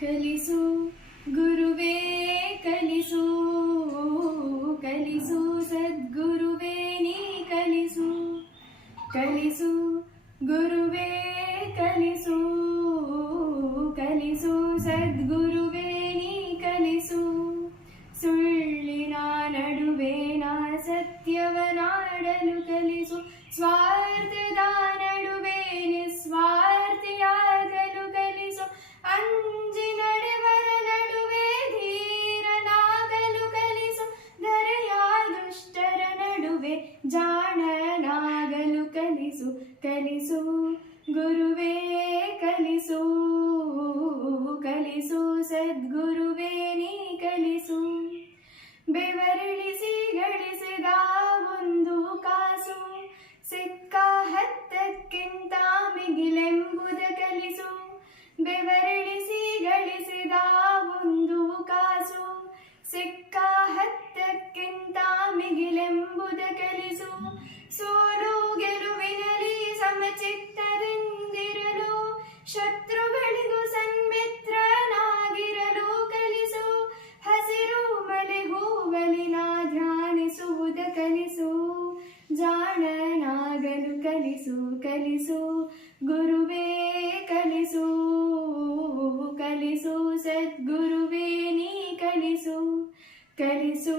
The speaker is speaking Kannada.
ಕಲಿಸು ಗುರುವೇ ಕಲಿಸು ಕಲಿಸು ಸದ್ಗುರುವೇ ನೀ ಕಲಿಸು ಕಲಿಸು ಗುರುವೇ ಕಲಿಸು ಕಲಿಸು ಸದ್ಗುರುವೇ ನೀ ಕಲಿಸು ಸುಳ್ಳಿನ ನಡುವೆ ನಾ ಸತ್ಯವನಾಡಲು ಕಲಿಸು ಸ್ವಾರ್ಥದ ನಡುವೆ ನಿಸ್ವಾರ್ಥಿಯಾಗಲು ಕಲಿಸು ಅಂಜಿ ನಡೆವರ ನಡುವೆ ಧೀರನಾಗಲು ಕಲಿಸು ಧರೆಯ ದುಷ್ಟರ ನಡುವೆ ಜಾಣನಾಗಲು ಕಲಿಸು ಕಲಿಸು ಗುರುವೇ ಕಲಿಸು ಕಲಿಸು ಸದ್ಗುರುವೇ ನೀ ಕಲಿಸು ಬೆವರಿಳಿಸಿ ಗಳಿಸಿದ ಒಂದು ಕಾಸು ಸಿಕ್ಕ ಹತ್ತಕ್ಕಿಂತ ಮಿಗಿಲೆಂಬುದ ಕಲಿಸು ಬೆವರಿಳಿಸಿ ಗಳಿಸಿದ ಒಂದು ಕಾಸು ಸಿಕ್ಕ ಹತ್ತಕ್ಕಿಂತ ಮಿಗಿಲೆಂಬುದ ಕಲಿಸು ಸೋಲು ಗೆಲುವಿನಲ್ಲಿ ಸಮಚಿತ್ತದಿಂದಿರಲು ಶತ್ರುಗಳಿಗೂ ಸನ್ಮಿತ್ರನಾಗಿರಲು ಕಲಿಸು ಹಸಿರು ಮಲೆ ಹೂವಲಿನ ಧ್ಯಾನಿಸುವುದ ಕಲಿಸು ಜಾಣನಾಗಲು ಕಲಿಸು ಕಲಿಸು ಗುರುವೇ ಕಲಿಸು ಕಲಿಸು ಸದ್ಗುರುವೇ ನೀ ಕಲಿಸು ಕಲಿಸು